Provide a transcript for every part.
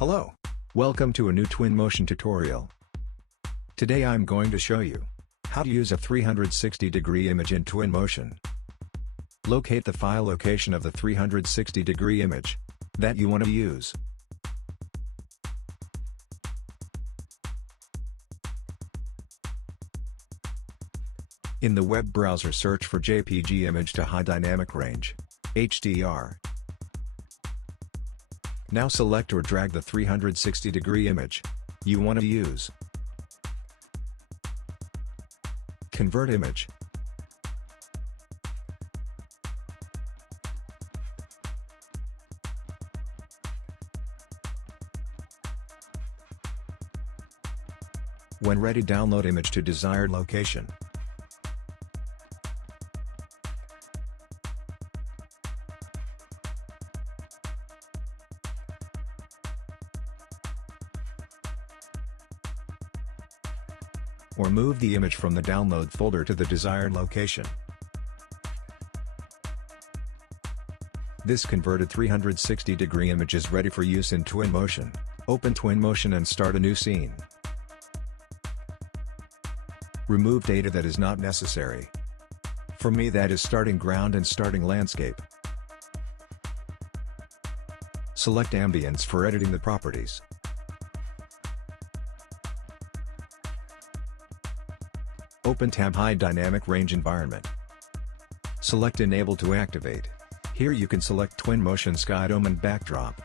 Hello. Welcome to a new Twinmotion tutorial. Today I'm going to show you how to use a 360-degree image in Twinmotion. Locate the file location of the 360-degree image that you want to use. In the web browser, search for JPG image to high dynamic range, HDR. Now select or drag the 360-degree image you want to use. Convert image. When ready, download image to desired location. Or move the image from the download folder to the desired location. This converted 360-degree image is ready for use in Twinmotion. Open Twinmotion and start a new scene. Remove data that is not necessary. For me, that is starting ground and starting landscape. Select ambience for editing the properties. Open tab High Dynamic Range Environment. Select Enable to activate. Here you can select Twinmotion Sky Dome and Backdrop.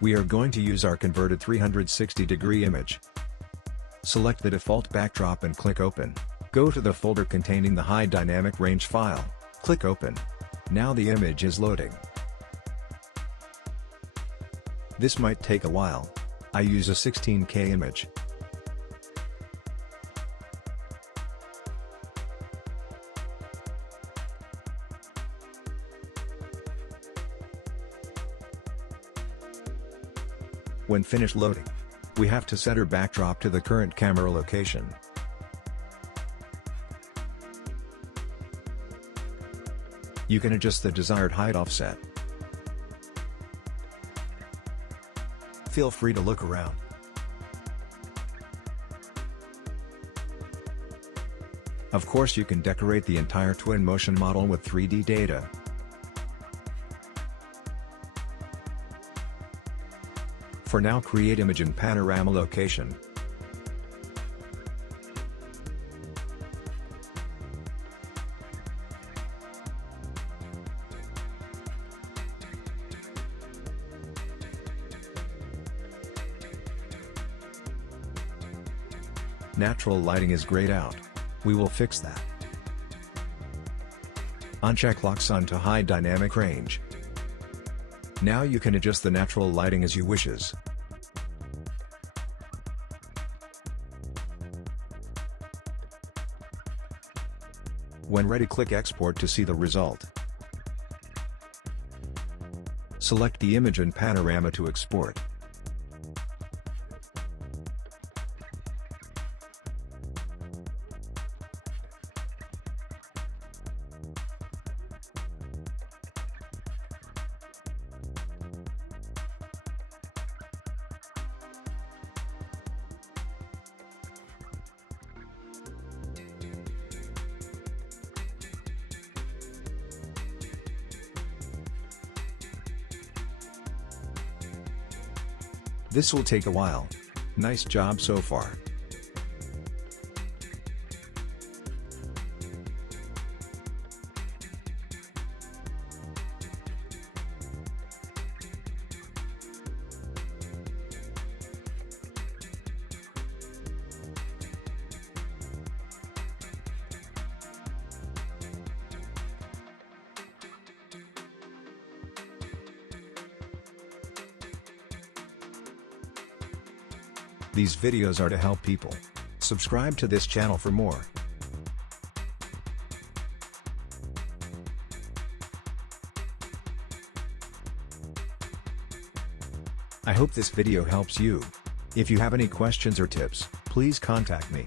We are going to use our converted 360-degree image. Select the default backdrop and click Open. Go to the folder containing the High Dynamic Range file. Click Open. Now the image is loading. This might take a while. I use a 16K image. When finished loading, we have to set our backdrop to the current camera location. You can adjust the desired height offset. Feel free to look around. Of course, you can decorate the entire Twinmotion model with 3D data. For now, create image in panorama location. Natural lighting is grayed out. We will fix that. Uncheck Lock Sun to high dynamic range. Now you can adjust the natural lighting as you wishes. When ready, click Export to see the result. Select the image in panorama to export. This will take a while. Nice job so far. These videos are to help people. Subscribe to this channel for more. I hope this video helps you. If you have any questions or tips, please contact me.